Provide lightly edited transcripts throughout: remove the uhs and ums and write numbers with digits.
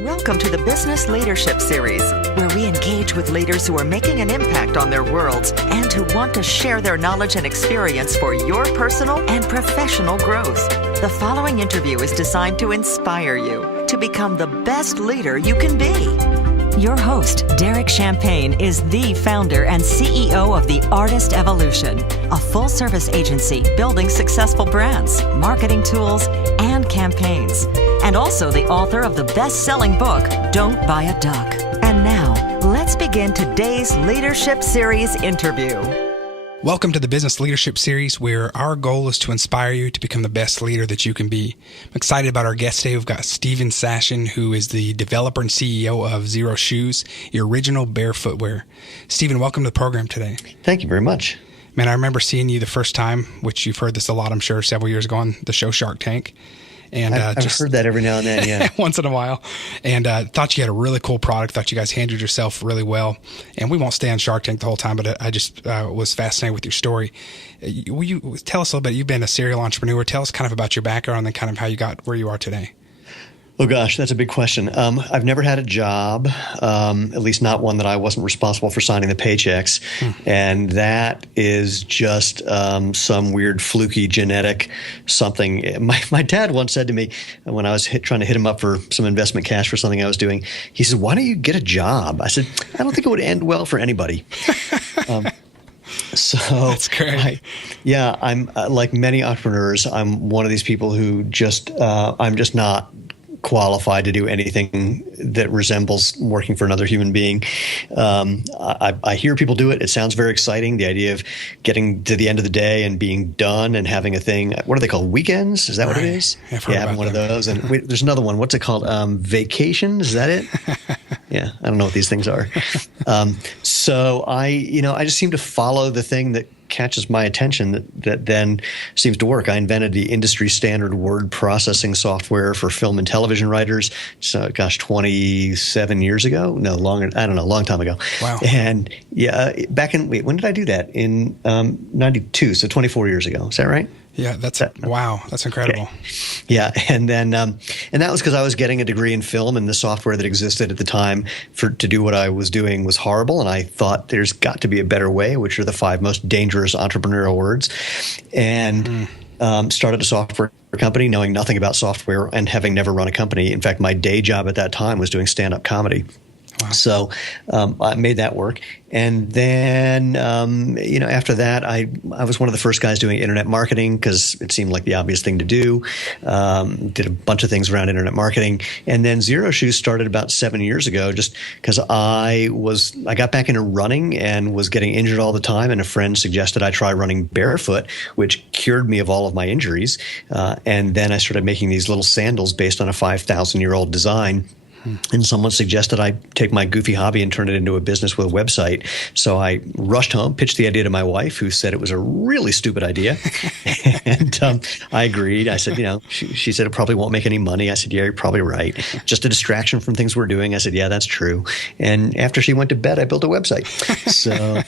Welcome to the Business Leadership Series, where we engage with leaders who are making an impact on their worlds and who want to share their knowledge and experience for your personal and professional growth. The following interview is designed to inspire you to become the best leader you can be. Your host, Derek Champagne, is the founder and CEO of The Artist Evolution, a full-service agency building successful brands, marketing tools, and campaigns, and also the author of the best-selling book, Don't Buy a Duck. And now, let's begin today's Leadership Series interview. Welcome to the Business Leadership Series, where our goal is to inspire you to become the best leader that you can be. I'm excited about our guest today. We've got Steven Sashen, who is the developer and CEO of Zero Shoes, your original bear footwear. Steven, welcome to the program today. Thank you very much. Man, I remember seeing you the first time, which you've heard this a lot, I'm sure, several years ago on the show Shark Tank. And I've heard that every now and then, yeah. Once in a while. And thought you had a really cool product. Thought you guys handled yourself really well. And we won't stay on Shark Tank the whole time, but I just was fascinated with your story. Will you tell us a little bit? You've been a serial entrepreneur. Tell us kind of about your background and kind of how you got where you are today. Oh, gosh, that's a big question. I've never had a job, at least not one that I wasn't responsible for signing the paychecks. And that is just some weird fluky genetic something. My dad once said to me when I was trying to hit him up for some investment cash for something I was doing, he said, "Why don't you get a job?" I said, "I don't think it would end well for anybody." So that's great. I'm like many entrepreneurs, I'm one of these people who I'm just not qualified to do anything that resembles working for another human being. I hear people do it. It sounds very exciting. The idea of getting to the end of the day and being done and having a thing. What are they called? Weekends? Is that what it is? Having one of those. And wait, there's another one. What's it called? Vacation? Is that it? Yeah, I don't know what these things are. So I just seem to follow the thing that catches my attention that then seems to work. I invented the industry standard word processing software for film and television writers. So, 27 years ago? No, longer. I don't know, a long time ago. Wow. And when did I do that? In 92, so 24 years ago. Is that right? Yeah, wow. That's incredible. Okay. Yeah. And then, and that was because I was getting a degree in film, and the software that existed at the time to do what I was doing was horrible. And I thought there's got to be a better way, which are the 5 most dangerous entrepreneurial words. And started a software company knowing nothing about software and having never run a company. In fact, my day job at that time was doing stand-up comedy. Wow. So I made that work. And then, after that, I was one of the first guys doing internet marketing because it seemed like the obvious thing to do. Did a bunch of things around internet marketing. And then Zero Shoes started about 7 years ago just because I got back into running and was getting injured all the time. And a friend suggested I try running barefoot, which cured me of all of my injuries. And then I started making these little sandals based on a 5,000-year-old design. And someone suggested I take my goofy hobby and turn it into a business with a website. So I rushed home, pitched the idea to my wife, who said it was a really stupid idea. And I agreed. I said, she said it probably won't make any money. I said, yeah, you're probably right. Just a distraction from things we're doing. I said, yeah, that's true. And after she went to bed, I built a website. So,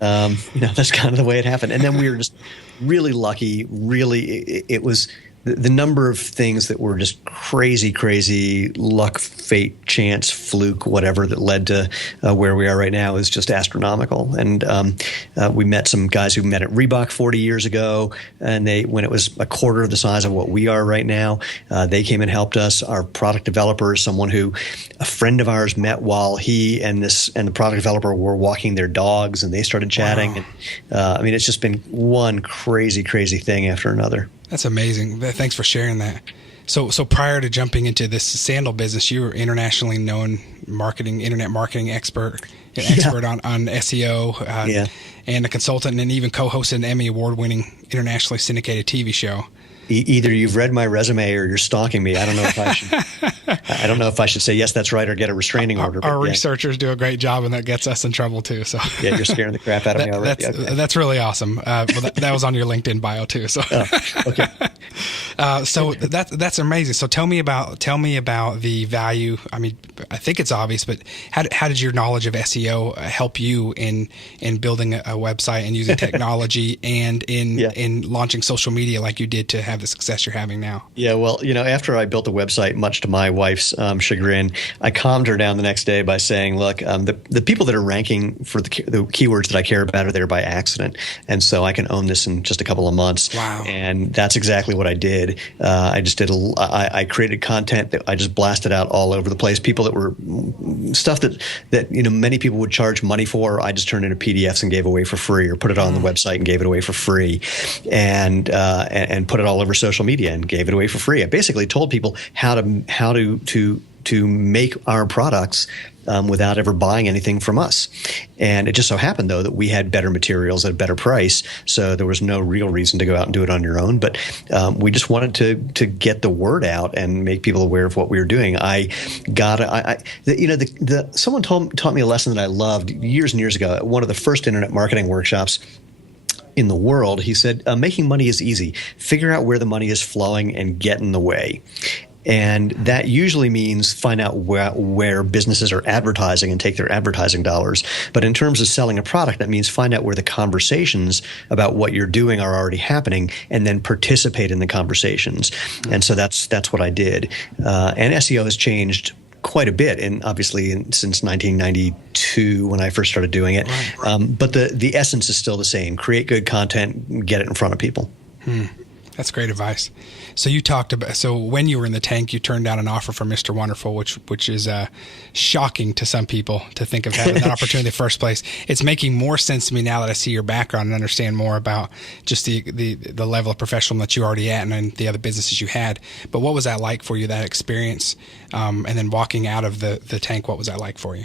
that's kind of the way it happened. And then we were just really lucky. Really, it was the number of things that were just crazy luck, fate, chance, fluke, whatever that led to where we are right now is just astronomical. And we met some guys who met at Reebok 40 years ago, and when it was a quarter of the size of what we are right now, they came and helped us. Our product developer is someone who a friend of ours met while he and the product developer were walking their dogs, and they started chatting. Wow. And it's just been one crazy thing after another. That's amazing. Thanks for sharing that. So prior to jumping into this sandal business, you were internationally known internet marketing expert on SEO, and a consultant, and even co-hosted an Emmy award-winning internationally syndicated TV show. Either you've read my resume or you're stalking me. I don't know if I should. I don't know if I should say yes, that's right, or get a restraining order. Our researchers do a great job, and that gets us in trouble too. So yeah, you're scaring the crap out of me already. That's really awesome. That was on your LinkedIn bio too. So okay, So that's amazing. So tell me about the value. I mean, I think it's obvious, but how did your knowledge of SEO help you in building a website and using technology and in launching social media like you did to have the success you're having now? Yeah, well, after I built the website, much to my wife's chagrin, I calmed her down the next day by saying, look, the people that are ranking for the keywords that I care about are there by accident. And so I can own this in just a couple of months. Wow. And that's exactly what I did. I just did I created content that I just blasted out all over the place. People that were stuff that many people would charge money for, I just turned into PDFs and gave away for free, or put it on the website and gave it away for free, and put it all over social media and gave it away for free. I basically told people how to make our products without ever buying anything from us. And it just so happened, though, that we had better materials at a better price, so there was no real reason to go out and do it on your own. But we just wanted to get the word out and make people aware of what we were doing. Someone taught me a lesson that I loved years and years ago at one of the first internet marketing workshops in the world. He said, making money is easy. Figure out where the money is flowing and get in the way. And that usually means find out where businesses are advertising and take their advertising dollars. But in terms of selling a product, that means find out where the conversations about what you're doing are already happening, and then participate in the conversations. And so that's what I did. And SEO has changed quite a bit, and obviously since 1992 when I first started doing it. Right. But the essence is still the same: create good content, get it in front of people. That's great advice. So you talked about, so when you were in the tank, you turned down an offer from Mr. Wonderful, which is shocking to some people to think of having that opportunity in the first place. It's making more sense to me now that I see your background and understand more about just the level of professional that you're already at and the other businesses you had. But what was that like for you, that experience? And then walking out of the tank, what was that like for you?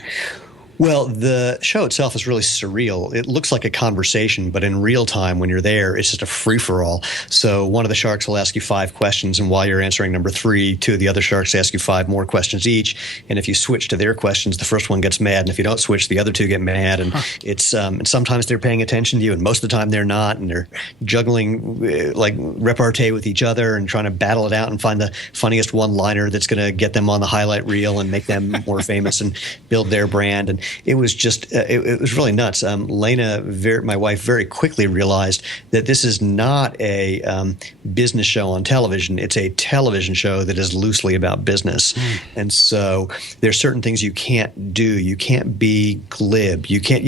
Well, the show itself is really surreal. It looks like a conversation, but in real time, when you're there, it's just a free-for-all. So one of the sharks will ask you 5 questions, and while you're answering number 3, 2 of the other sharks ask you 5 more questions each. And if you switch to their questions, the first one gets mad, and if you don't switch, the other 2 get mad. And it's and sometimes they're paying attention to you, and most of the time they're not, and they're juggling like repartee with each other and trying to battle it out and find the funniest one-liner that's going to get them on the highlight reel and make them more famous and build their brand. And it was just it was really nuts. Lena, my wife, very quickly realized that this is not a business show on television. It's a television show that is loosely about business. And so there's certain things you can't do. You can't be glib. You can't,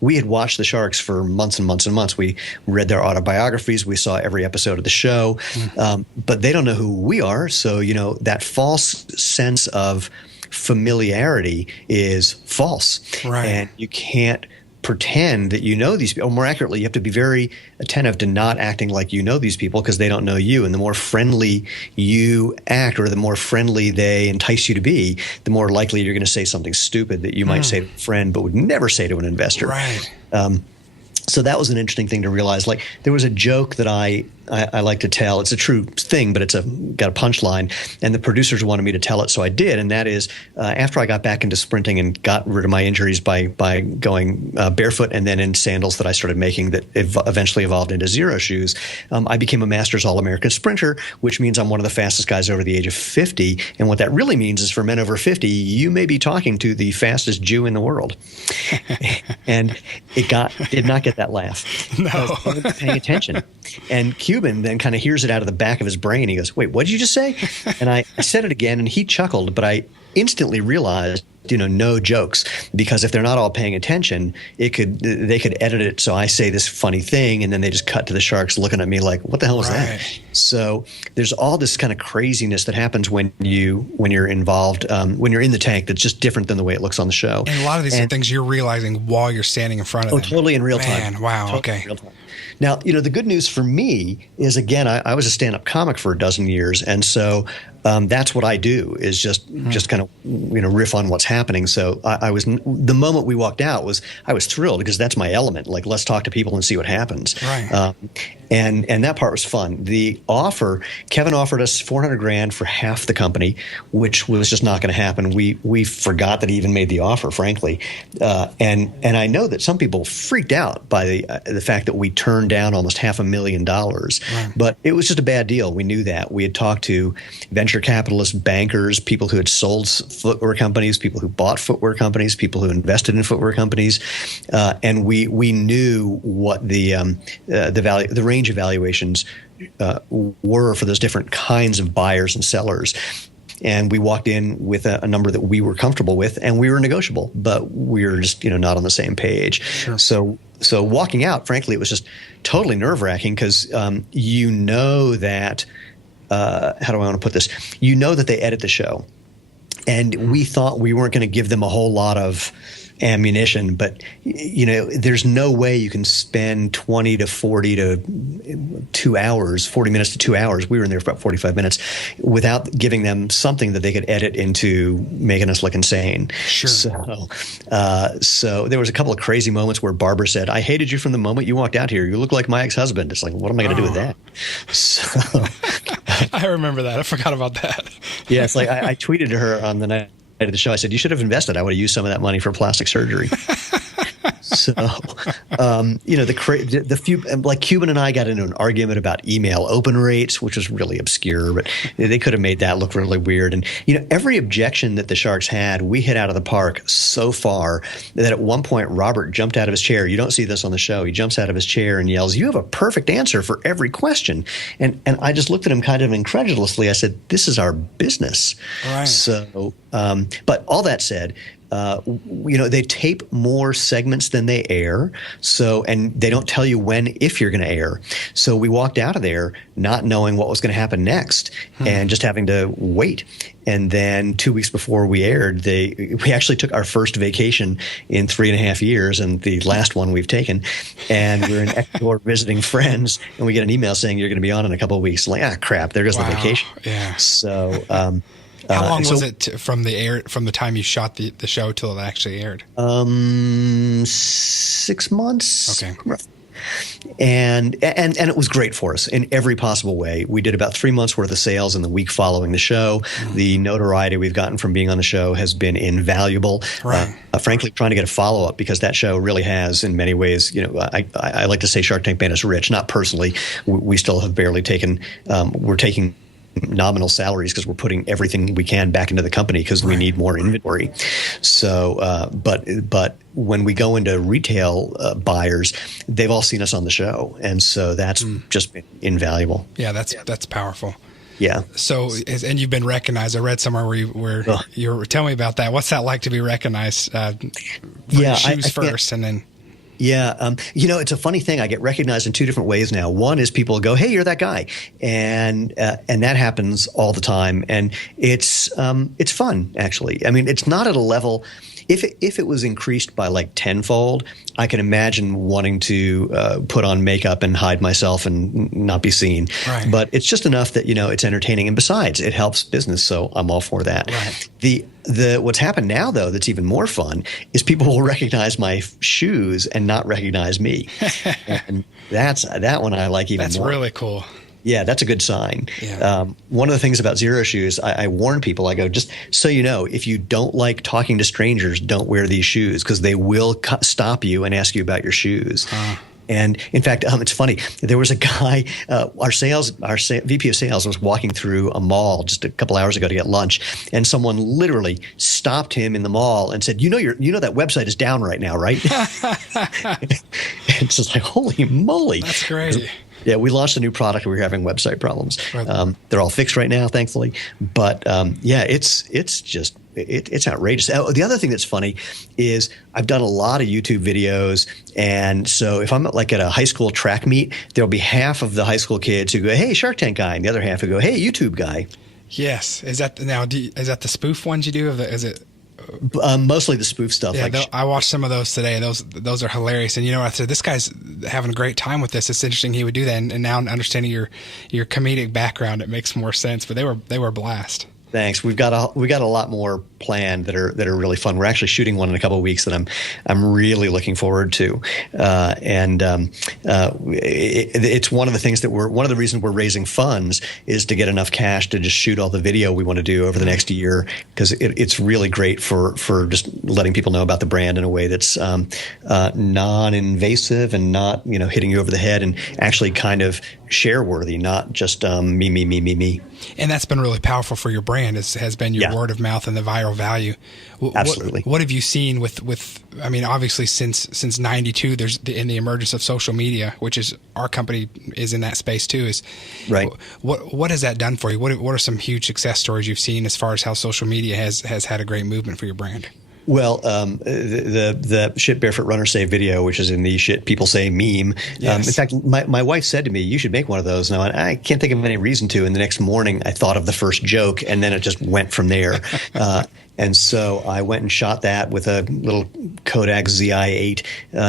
we had watched the Sharks for months and months and months. We read their autobiographies. We saw every episode of the show. But they don't know who we are. So, that false sense of familiarity is false. Right. And you can't pretend that you know these people. Or more accurately, you have to be very attentive to not acting like you know these people, because they don't know you. And the more friendly you act, or the more friendly they entice you to be, the more likely you're going to say something stupid that you might say to a friend but would never say to an investor. Right. So that was an interesting thing to realize. Like, there was a joke that I like to tell. It's a true thing, but got a punchline. And the producers wanted me to tell it, so I did. And that is, after I got back into sprinting and got rid of my injuries by going barefoot and then in sandals that I started making that eventually evolved into Zero shoes, I became a Masters All-American sprinter, which means I'm one of the fastest guys over the age of 50. And what that really means is, for men over 50, you may be talking to the fastest Jew in the world. And it did not get that laugh. No. I wasn't paying attention. And Cuban then kind of hears it out of the back of his brain. He goes, "Wait, what did you just say?" And I said it again, and he chuckled, but I instantly realized, no jokes, because if they're not all paying attention, they could edit it so I say this funny thing, and then they just cut to the Sharks looking at me like, "What the hell is that?" So there's all this kind of craziness that happens when you're involved, when you're in the tank, that's just different than the way it looks on the show. And a lot of these are things you're realizing while you're standing in front of them. Totally in real time. Man, wow, totally okay. In real time. Now, the good news for me is, again, I was a stand-up comic for a dozen years, and so that's what I do, is just kind of riff on what's happening. happening. So I was, the moment we walked out I was thrilled because that's my element. Like, let's talk to people and see what happens. Right. And that part was fun. The offer, Kevin offered us $400,000 for half the company, which was just not going to happen. We forgot that he even made the offer, frankly. And I know that some people freaked out by the fact that we turned down almost $500,000. Right. But it was just a bad deal. We knew that. We had talked to venture capitalists, bankers, people who had sold footwear companies, people who bought footwear companies, people who invested in footwear companies, and we knew what the value, the range of valuations were for those different kinds of buyers and sellers. And we walked in with a number that we were comfortable with, and we were negotiable, but we were just not on the same page. Sure. So walking out, frankly, it was just totally nerve-wracking because that how do I want to put this? That they edit the show, and we thought we weren't going to give them a whole lot of ammunition, but there's no way you can spend 20 to 40 to 2 hours, 40 minutes to 2 hours. We were in there for about 45 minutes without giving them something that they could edit into making us look insane. Sure. So there was a couple of crazy moments where Barbara said, "I hated you from the moment you walked out here. You look like my ex-husband." It's like, what am I going to do with that? So I remember that. I forgot about that. yeah, it's like I tweeted to her on the night of the show. I said, "You should have invested. I would have used some of that money for plastic surgery." So, the few, like Cuban and I got into an argument about email open rates, which was really obscure, but they could have made that look really weird. And, every objection that the Sharks had, we hit out of the park so far that at one point, Robert jumped out of his chair. You don't see this on the show. He jumps out of his chair and yells, "You have a perfect answer for every question." And I just looked at him kind of incredulously. I said, "This is our business." Right. So, but all that said, they tape more segments than they air. So, and they don't tell you if you're going to air. So we walked out of there not knowing what was going to happen next and just having to wait. And then 2 weeks before we aired, we actually took our first vacation in 3.5 years, and the last one we've taken. And we're in Ecuador visiting friends, and we get an email saying you're going to be on in a couple of weeks. Like, crap, there goes the vacation. Yeah. So, how long was it from the time you shot the show till it actually aired? 6 months. Okay. And it was great for us in every possible way. We did about 3 months worth of sales in the week following the show. The notoriety we've gotten from being on the show has been invaluable. Right. Frankly, trying to get a follow-up, because that show really has, in many ways, I like to say Shark Tank made us rich. Not personally. We still have barely taken, we're taking nominal salaries because we're putting everything we can back into the company because we need more inventory. So, but when we go into retail buyers, they've all seen us on the show, and so that's just been invaluable. Yeah, that's powerful. Yeah. So, and you've been recognized. I read somewhere where you were telling me about that. What's that like to be recognized? For your shoes first, and then. Yeah. It's a funny thing. I get recognized in two different ways now. One is people go, "Hey, you're that guy." And that happens all the time. And it's fun, actually. I mean, it's not at a level. If it was increased by like tenfold, I can imagine wanting to put on makeup and hide myself and not be seen. Right. But it's just enough that, it's entertaining. And besides, it helps business. So I'm all for that. Right. What's happened now, though, that's even more fun is people will recognize my shoes and not recognize me. And that one I like even more. That's really cool. Yeah, that's a good sign. Yeah. One of the things about Zero Shoes, I warn people, I go, just so you know, if you don't like talking to strangers, don't wear these shoes because they will stop you and ask you about your shoes. And in fact, it's funny. There was a guy, our VP of sales was walking through a mall just a couple hours ago to get lunch, and someone literally stopped him in the mall and said, "You know that website is down right now, right?" It's just like, holy moly! That's crazy. Yeah, we launched a new product. We were having website problems. Right. They're all fixed right now, thankfully. But it's outrageous. The other thing that's funny is I've done a lot of YouTube videos, and so if I'm at a high school track meet, there'll be half of the high school kids who go, "Hey, Shark Tank guy," and the other half who go, "Hey, YouTube guy." Yes, is that the spoof ones you do? Is it? Mostly the spoof stuff. Yeah, I watched some of those today. Those are hilarious. And I said, this guy's having a great time with this. It's interesting he would do that. And now understanding your comedic background, it makes more sense. But they were a blast. Thanks. We've got a lot more planned that are really fun. We're actually shooting one in a couple of weeks that I'm really looking forward to, it's one of the things that one of the reasons we're raising funds is to get enough cash to just shoot all the video we want to do over the next year, because it's really great for just letting people know about the brand in a way that's non-invasive and not hitting you over the head, and actually kind of share worthy, not just me. And that's been really powerful for your brand, has been your word of mouth and the viral value. Absolutely. What have you seen with I mean, obviously since 92, there's in the emergence of social media, which is our company is in that space too. Is right. What has that done for you? What are some huge success stories you've seen as far as how social media has had a great movement for your brand? Well, the shit barefoot runner say video, which is in the shit people say meme. Yes. In fact, my wife said to me, "You should make one of those." Now, I can't think of any reason to. And the next morning, I thought of the first joke, and then it just went from there. And so I went and shot that with a little Kodak ZI-8.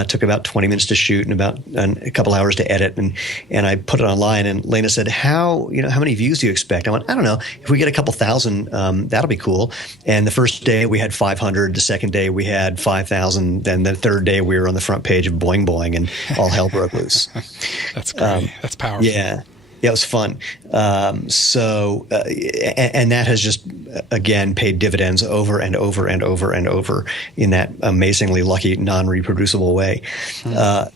Took about 20 minutes to shoot and about a couple hours to edit. And I put it online. And Lena said, how many views do you expect? I went, I don't know. If we get a couple thousand, that'll be cool. And the first day we had 500. The second day we had 5,000. Then the third day we were on the front page of Boing Boing, and all hell broke loose. That's great. That's powerful. Yeah. Yeah, it was fun. And that has just, again, paid dividends over and over and over and over in that amazingly lucky, non-reproducible way.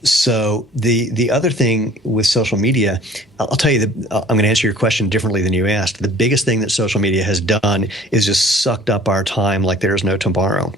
So the other thing with social media, I'll tell you, I'm going to answer your question differently than you asked. The biggest thing that social media has done is just sucked up our time like there's no tomorrow.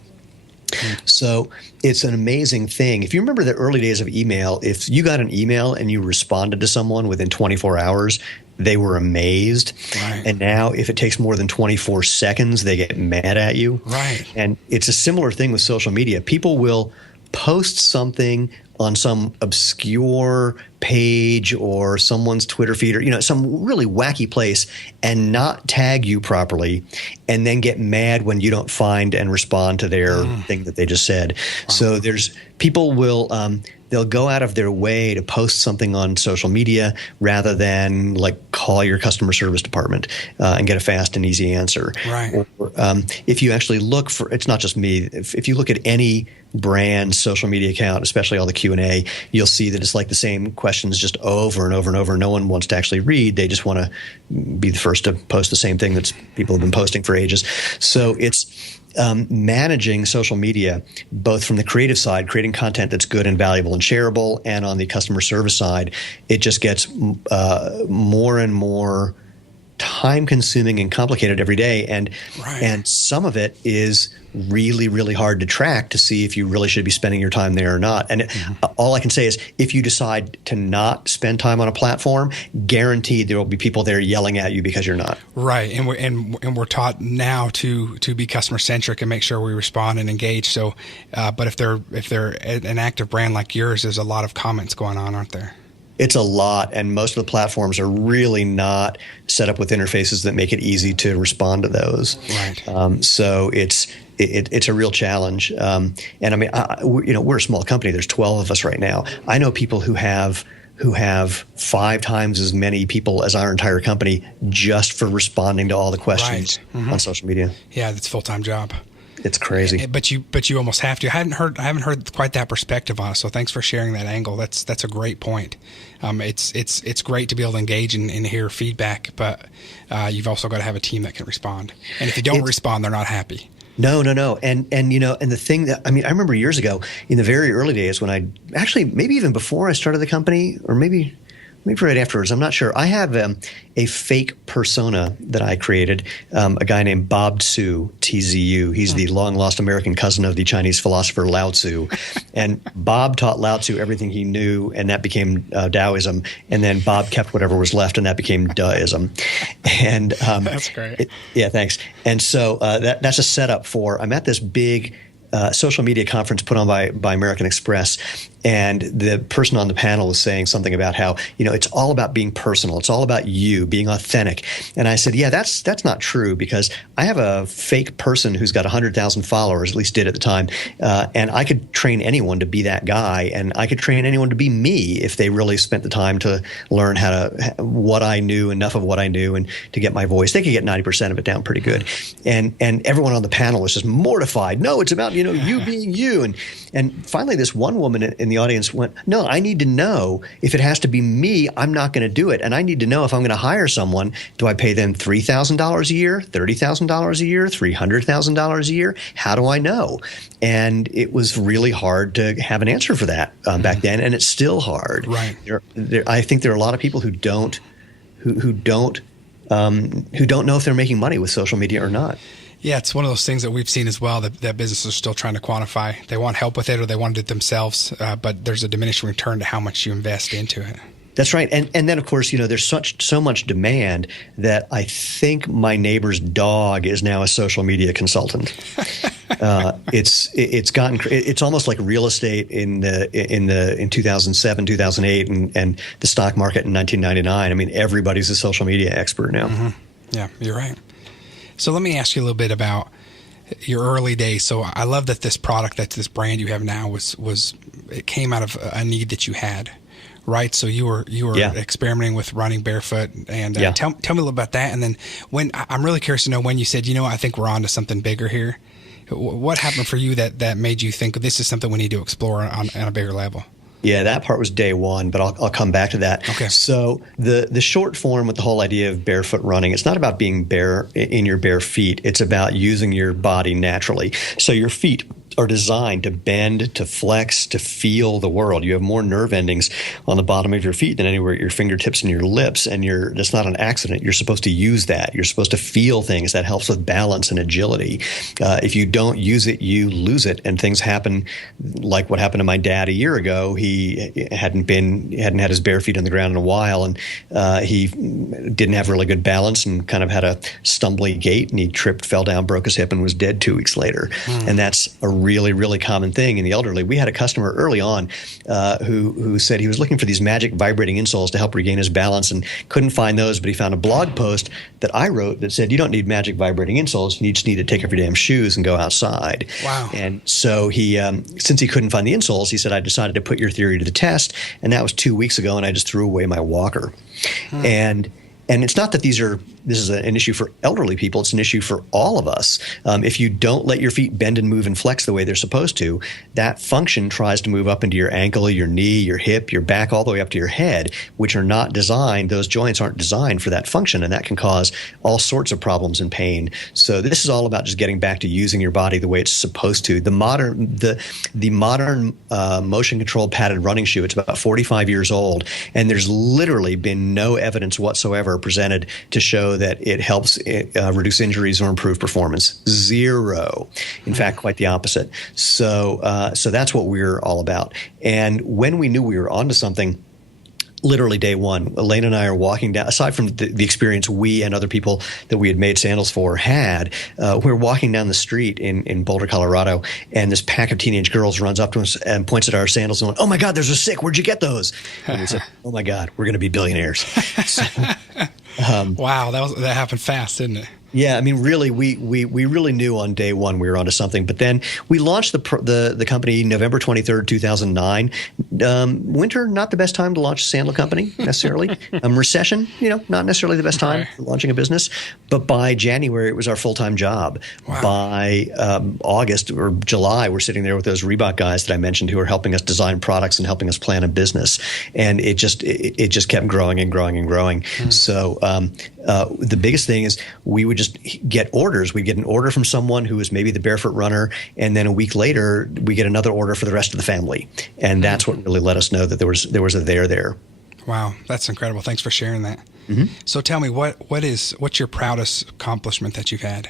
So it's an amazing thing. If you remember the early days of email, if you got an email and you responded to someone within 24 hours, they were amazed. Right. And now if it takes more than 24 seconds, they get mad at you. Right. And it's a similar thing with social media. People will post something on some obscure page or someone's Twitter feed or some really wacky place and not tag you properly, and then get mad when you don't find and respond to their thing that they just said. Wow. So people will they'll go out of their way to post something on social media rather than like call your customer service department and get a fast and easy answer. Right. Or if you actually look for, it's not just me. If you look at any brand social media account, especially all the Q&A, you'll see that it's like the same questions just over and over and over. No one wants to actually read. They just want to be the first to post the same thing that people have been posting for ages. So it's managing social media, both from the creative side, creating content that's good and valuable and shareable, and on the customer service side, it just gets more and more time-consuming and complicated every day, and some of it is really, really hard to track to see if you really should be spending your time there or not. And all I can say is, if you decide to not spend time on a platform, guaranteed there will be people there yelling at you because you're not. Right, and we're taught now to be customer centric and make sure we respond and engage. So, but if they're an active brand like yours, there's a lot of comments going on, aren't there? It's a lot, and most of the platforms are really not set up with interfaces that make it easy to respond to those. Right. So it's a real challenge. And I mean, we're a small company. There's 12 of us right now. I know people who have 5 times as many people as our entire company just for responding to all the questions on social media. Yeah, that's a full-time job. It's crazy. But you almost have to. I haven't heard quite that perspective on it. So thanks for sharing that angle. That's a great point. It's great to be able to engage and hear feedback, but you've also got to have a team that can respond. And if you don't respond, they're not happy. No. And the thing that, I remember years ago in the very early days when maybe even before I started the company, or maybe right afterwards, I'm not sure. I have a fake persona that I created, a guy named Bob Tzu, TZU. He's the long-lost American cousin of the Chinese philosopher Lao Tzu. And Bob taught Lao Tzu everything he knew, and that became Taoism. And then Bob kept whatever was left, and that became Daoism. And that's great. Thanks. And so that's a setup for, I'm at this big social media conference put on by American Express, And the person on the panel was saying something about how, it's all about being personal. It's all about you being authentic. And I said, yeah, that's not true, because I have a fake person who's got 100,000 followers, at least did at the time. And I could train anyone to be that guy. And I could train anyone to be me if they really spent the time to learn what I knew, enough of what I knew, and to get my voice. They could get 90% of it down pretty good. And everyone on the panel was just mortified. No, it's about, you being you. And finally, this one woman in the audience went, no, I need to know if it has to be me, I'm not going to do it. And I need to know if I'm going to hire someone, do I pay them $3,000 a year, $30,000 a year, $300,000 a year? How do I know? And it was really hard to have an answer for that back then, and it's still hard. Right. I think there are a lot of people who don't know if they're making money with social media or not. Yeah, it's one of those things that we've seen as well that businesses are still trying to quantify. They want help with it, or they want to do it themselves, but there's a diminishing return to how much you invest into it. That's right. And then, of course, there's so much demand that I think my neighbor's dog is now a social media consultant. It's almost like real estate in 2007, 2008, and the stock market in 1999. I mean, everybody's a social media expert now. Mm-hmm. Yeah, you're right. So let me ask you a little bit about your early days. So I love that this product, that this brand you have now, it came out of a need that you had, right? So you were experimenting with running barefoot, and tell me a little about that. And then I'm really curious to know when you said, I think we're on to something bigger here. What happened for you that made you think this is something we need to explore on a bigger level? Yeah, that part was day one, but I'll come back to that. Okay. So the short form with the whole idea of barefoot running, it's not about being bare in your bare feet. It's about using your body naturally. So your feet are designed to bend, to flex, to feel the world. You have more nerve endings on the bottom of your feet than anywhere at your fingertips and your lips, and that's not an accident. You're supposed to use that. You're supposed to feel things. That helps with balance and agility. If you don't use it, you lose it, and things happen like what happened to my dad a year ago. He hadn't had his bare feet on the ground in a while, and he didn't have really good balance and kind of had a stumbly gait, and he tripped, fell down, broke his hip, and was dead 2 weeks later. And that's a really, really common thing in the elderly. We had a customer early on who said he was looking for these magic vibrating insoles to help regain his balance and couldn't find those, but he found a blog post that I wrote that said, you don't need magic vibrating insoles. You just need to take off your damn shoes and go outside. Wow. And so he, since he couldn't find the insoles, he said, I decided to put your theory to the test. And that was 2 weeks ago, and I just threw away my walker. And it's not that this is an issue for elderly people. It's an issue for all of us. If you don't let your feet bend and move and flex the way they're supposed to, that function tries to move up into your ankle, your knee, your hip, your back, all the way up to your head, which are not designed. Those joints aren't designed for that function, and that can cause all sorts of problems and pain. So this is all about just getting back to using your body the way it's supposed to. The modern motion-controlled padded running shoe, it's about 45 years old, and there's literally been no evidence whatsoever presented to show that it helps reduce injuries or improve performance. Zero. In fact, quite the opposite. So that's what we're all about. And when we knew we were onto something, literally day one, Elaine and I are walking down, aside from the experience we and other people that we had made sandals for had, we're walking down the street in Boulder, Colorado, and this pack of teenage girls runs up to us and points at our sandals and went, "Oh my God, those are sick. Where'd you get those?" And we said, "Oh my God, we're going to be billionaires." So, wow, that happened fast, didn't it? Yeah, I mean, really, we really knew on day one we were onto something. But then we launched the company November 23rd, 2009. Winter, not the best time to launch a sandal company necessarily. Recession, not necessarily the best time for launching a business. But by January, it was our full-time job. Wow. By August or July, we're sitting there with those Reebok guys that I mentioned who are helping us design products and helping us plan a business. And it just kept growing and growing and growing. So the biggest thing is we would just get orders. We'd get an order from someone who was maybe the barefoot runner, and then a week later we get another order for the rest of the family. And that's what really let us know that there was a there. Wow, that's incredible. Thanks for sharing that. Mm-hmm. So tell me, what's your proudest accomplishment that you've had?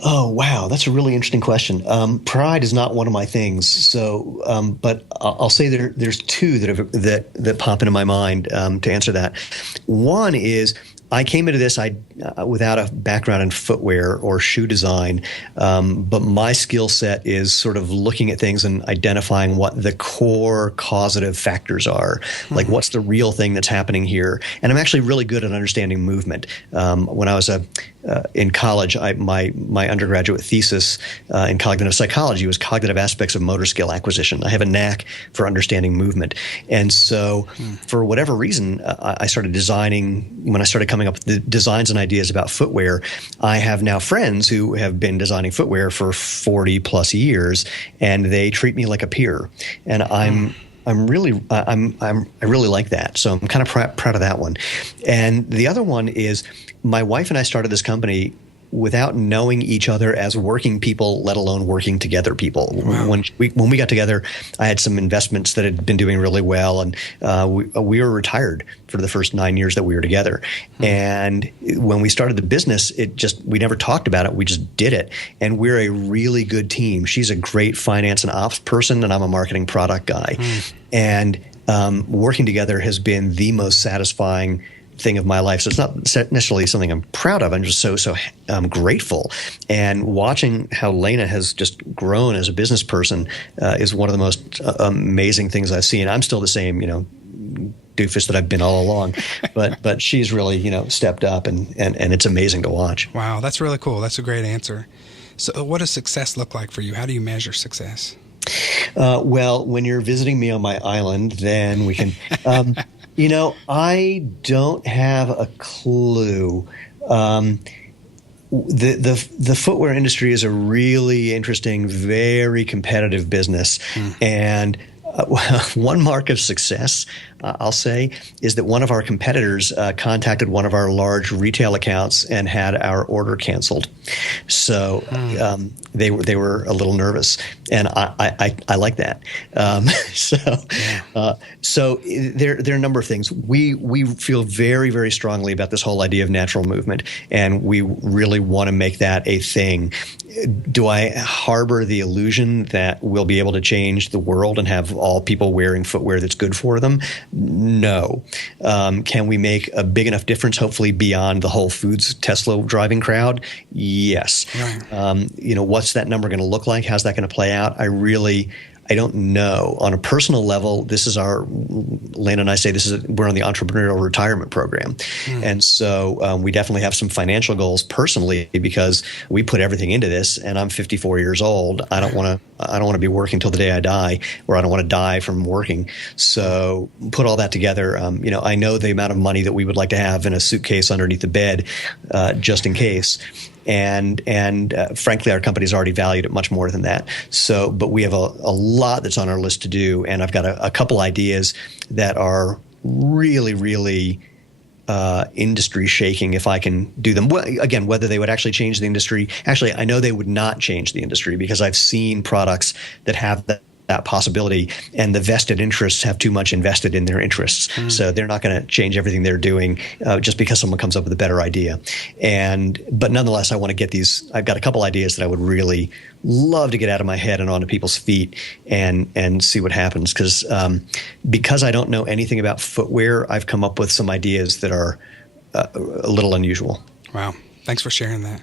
Oh, wow. That's a really interesting question. Pride is not one of my things. So, but I'll say there's two that pop into my mind to answer that. One is I came into this without a background in footwear or shoe design, but my skill set is sort of looking at things and identifying what the core causative factors are. Like, what's the real thing that's happening here? And I'm actually really good at understanding movement. When I was in college, my undergraduate thesis in cognitive psychology was cognitive aspects of motor skill acquisition. I have a knack for understanding movement. And so for whatever reason, I started designing. When I started coming up with the designs and ideas about footwear, I have now friends who have been designing footwear for 40 plus years, and they treat me like a peer. And I really like that. So I'm kind of proud of that one. And the other one is my wife and I started this company without knowing each other as working people, let alone working together people. Wow. When we got together, I had some investments that had been doing really well, and we were retired for the first 9 years that we were together. And when we started the business, we never talked about it. We just did it. And we're a really good team. She's a great finance and ops person, and I'm a marketing product guy. And working together has been the most satisfying thing of my life. So it's not necessarily something I'm proud of. I'm just so grateful. And watching how Lena has just grown as a business person is one of the most amazing things I've seen. I'm still the same, doofus that I've been all along, but she's really, stepped up, and it's amazing to watch. Wow, that's really cool. That's a great answer. So what does success look like for you? How do you measure success? Well, when you're visiting me on my island, then we can. I don't have a clue. The footwear industry is a really interesting, very competitive business, and one mark of success, I'll say, is that one of our competitors contacted one of our large retail accounts and had our order canceled. So they were a little nervous, and I like that. So there are a number of things. We feel very, very strongly about this whole idea of natural movement, and we really want to make that a thing. Do I harbor the illusion that we'll be able to change the world and have all people wearing footwear that's good for them? No. Can we make a big enough difference, hopefully beyond the Whole Foods Tesla driving crowd? Yes. Right. What's that number going to look like? How's that going to play out? I don't know. On a personal level, Lena and I say we're on the entrepreneurial retirement program. And so we definitely have some financial goals personally, because we put everything into this, and I'm 54 years old. I don't want to be working till the day I die, or I don't want to die from working. So put all that together. I know the amount of money that we would like to have in a suitcase underneath the bed, just in case. And frankly, our company's already valued at much more than that. So, but we have a lot that's on our list to do, and I've got a couple ideas that are really, really industry shaking if I can do them. Well, again, whether they would actually change the industry. Actually, I know they would not change the industry, because I've seen products that have that possibility, and the vested interests have too much invested in their interests. So they're not going to change everything they're doing just because someone comes up with a better idea. But nonetheless, I want to get these. I've got a couple ideas that I would really love to get out of my head and onto people's feet and see what happens. Because I don't know anything about footwear, I've come up with some ideas that are a little unusual. Wow. Thanks for sharing that.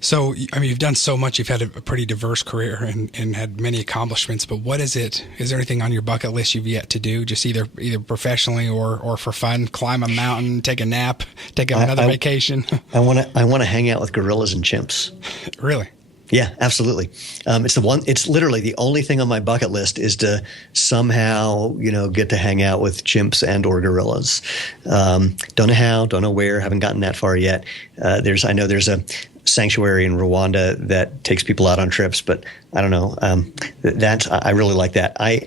So, you've done so much. You've had a pretty diverse career and had many accomplishments. But what is it? Is there anything on your bucket list you've yet to do? Just either professionally or for fun? Climb a mountain, take a nap, take another vacation. I want to hang out with gorillas and chimps. Really? Yeah, absolutely. It's literally the only thing on my bucket list is to somehow, get to hang out with chimps and or gorillas. Don't know how, don't know where, haven't gotten that far yet. I know there's a sanctuary in Rwanda that takes people out on trips, but I don't know. I really like that. I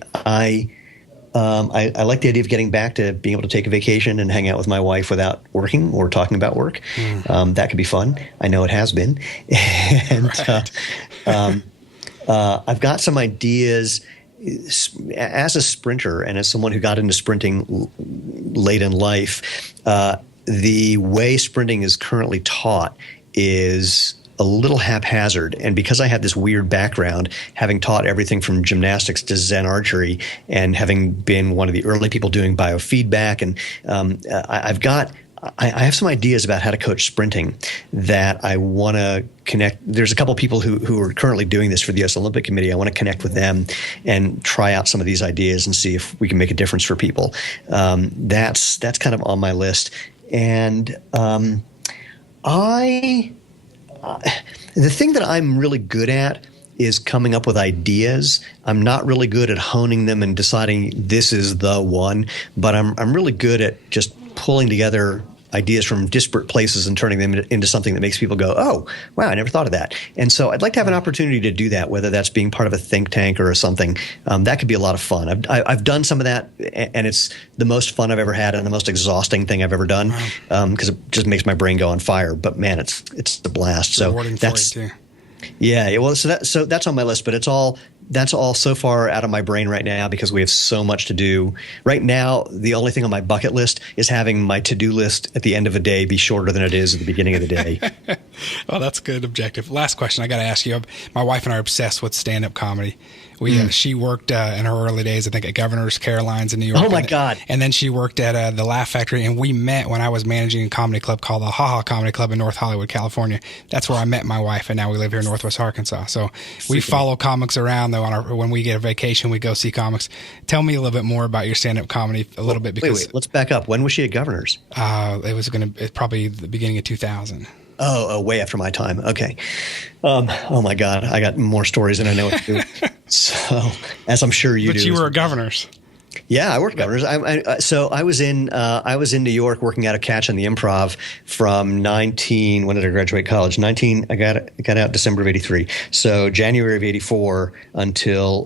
like the idea of getting back to being able to take a vacation and hang out with my wife without working or talking about work. That could be fun. I know it has been. And I've got some ideas as a sprinter and as someone who got into sprinting late in life. The way sprinting is currently taught is a little haphazard. And because I have this weird background, having taught everything from gymnastics to Zen archery, and having been one of the early people doing biofeedback, and I've got I have some ideas about how to coach sprinting that I want to connect. There's a couple of people who are currently doing this for the U.S. Olympic Committee. I want to connect with them and try out some of these ideas and see if we can make a difference for people. That's kind of on my list. And the thing that I'm really good at is coming up with ideas. I'm not really good at honing them and deciding this is the one, but I'm really good at just pulling together ideas from disparate places and turning them into something that makes people go, oh, wow, I never thought of that. And so I'd like to have an opportunity to do that, whether that's being part of a think tank or something. That could be a lot of fun. I've done some of that, and it's the most fun I've ever had and the most exhausting thing I've ever done, because it just makes my brain go on fire. But man, it's a blast. So that's for you too. Yeah. Well, so that's on my list, but that's all so far out of my brain right now because we have so much to do. Right now, the only thing on my bucket list is having my to-do list at the end of a day be shorter than it is at the beginning of the day. Well, that's a good objective. Last question I got to ask you. My wife and I are obsessed with stand-up comedy. She worked in her early days, I think, at Governor's Caroline's in New York. Oh, my God. And then she worked at the Laugh Factory, and we met when I was managing a comedy club called the Ha Ha Comedy Club in North Hollywood, California. That's where I met my wife, and now we live here in Northwest Arkansas. So we follow comics around, though. When we get a vacation, we go see comics. Tell me a little bit more about your stand-up comedy a little bit. Because wait, let's back up. When was she at Governor's? It was probably the beginning of 2000. Oh, way after my time. Okay. Oh my God, I got more stories than I know what to do. So, as I'm sure you do. But you were at Governor's. Yeah, I worked at Governor's. So I was in New York working out of Catch on the Improv from 19. When did I graduate college? 19. I got out December of '83. So January of '84 until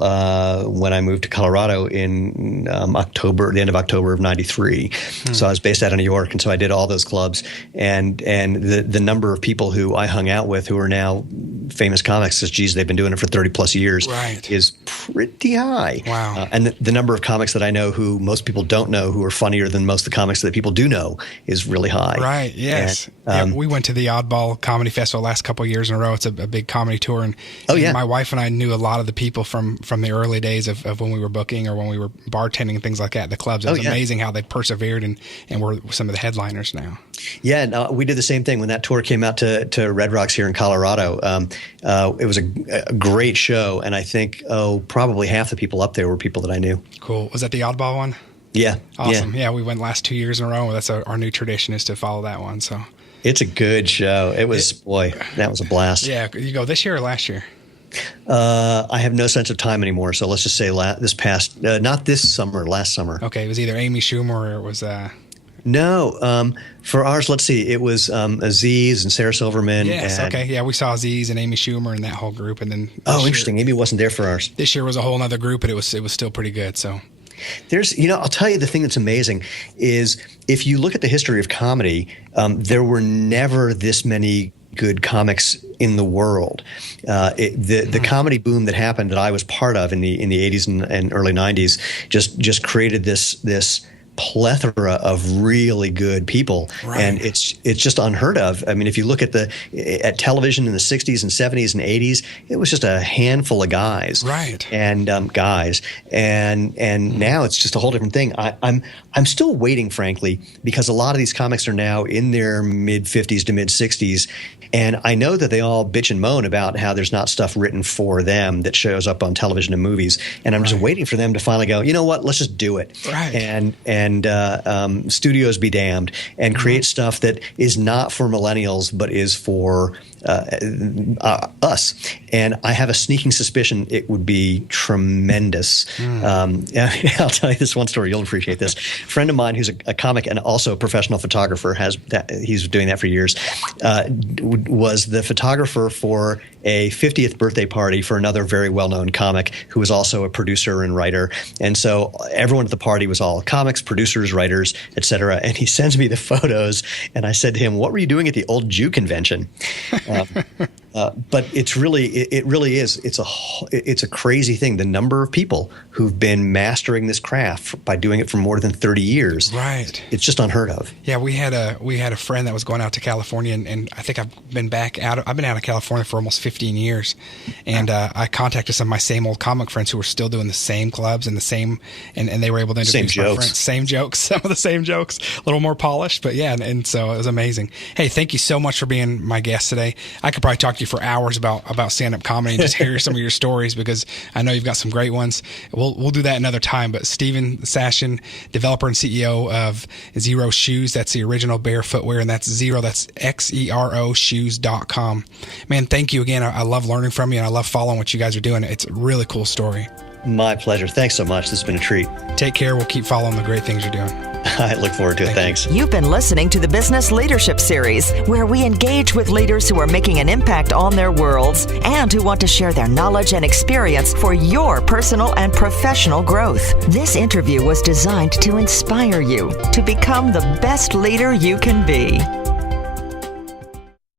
when I moved to Colorado in the end of October of '93. So I was based out of New York, and so I did all those clubs. And the number of people who I hung out with who are now famous comics, says, geez, they've been doing it for 30 plus years, is pretty high. Wow. And the number of comics that I know who most people don't know who are funnier than most of the comics that people do know is really high. Right, yes. And, we went to the Oddball Comedy Festival the last couple of years in a row. It's a big comedy tour. And my wife and I knew a lot of the people from the early days of when we were booking or when we were bartending and things like that at the clubs. It was amazing how they persevered and were some of the headliners now. Yeah, and we did the same thing when that tour came out to Red Rocks here in Colorado. It was a great show, and I think probably half the people up there were people that I knew. Cool. Was that the Oddball one? Yeah. Awesome. Yeah, we went last 2 years in a row. That's our new tradition is to follow that one. So it's a good show. It was that was a blast. Yeah, you go this year or last year? I have no sense of time anymore, so let's just say not this summer, last summer. Okay, it was either Amy Schumer or it was. No, for ours, let's see. It was Aziz and Sarah Silverman. Yes, okay. Yeah, we saw Aziz and Amy Schumer and that whole group. And then interesting. Amy wasn't there for ours. This year was a whole other group, but it was still pretty good. So I'll tell you the thing that's amazing is if you look at the history of comedy, there were never this many good comics in the world. The comedy boom that happened that I was part of in the 80s and early 90s just created this plethora of really good people, and it's just unheard of. I mean, if you look at television in the 60s and 70s and 80s, it was just a handful of guys, and now it's just a whole different thing. I'm still waiting, frankly, because a lot of these comics are now in their mid 50s to mid 60s, and I know that they all bitch and moan about how there's not stuff written for them that shows up on television and movies, and I'm just waiting for them to finally go, you know what, let's just do it, and studios be damned, and create stuff that is not for millennials but is for us. And I have a sneaking suspicion it would be tremendous. I'll tell you this one story. You'll appreciate this. A friend of mine who's a comic and also a professional photographer, he's doing that for years, was the photographer for a 50th birthday party for another very well-known comic who was also a producer and writer. And so everyone at the party was all comics, producers, writers, etc. And he sends me the photos, and I said to him, "What were you doing at the old Jew convention?" But it really is. It's a crazy thing. The number of people who've been mastering this craft by doing it for more than 30 years. Right. It's just unheard of. Yeah, we had a friend that was going out to California, and I think I've been out of California for almost 15 years, and I contacted some of my same old comic friends who were still doing the same clubs and the same, and they were able to introduce my friends. Same jokes, some of the same jokes, a little more polished, but yeah, and so it was amazing. Hey, thank you so much for being my guest today. I could probably talk to you for hours about stand-up comedy and just hear some of your stories, because I know you've got some great ones. We'll do that another time. But Steven Sashen, developer and CEO of Zero Shoes, that's the original Bear footwear, and that's Xero shoes.com. Man, thank you again. I love learning from you, and I love following what you guys are doing. It's a really cool story. My pleasure. Thanks so much. This has been a treat. Take care. We'll keep following the great things you're doing. I look forward to it. Thanks. You've been listening to the Business Leadership Series, where we engage with leaders who are making an impact on their worlds and who want to share their knowledge and experience for your personal and professional growth. This interview was designed to inspire you to become the best leader you can be.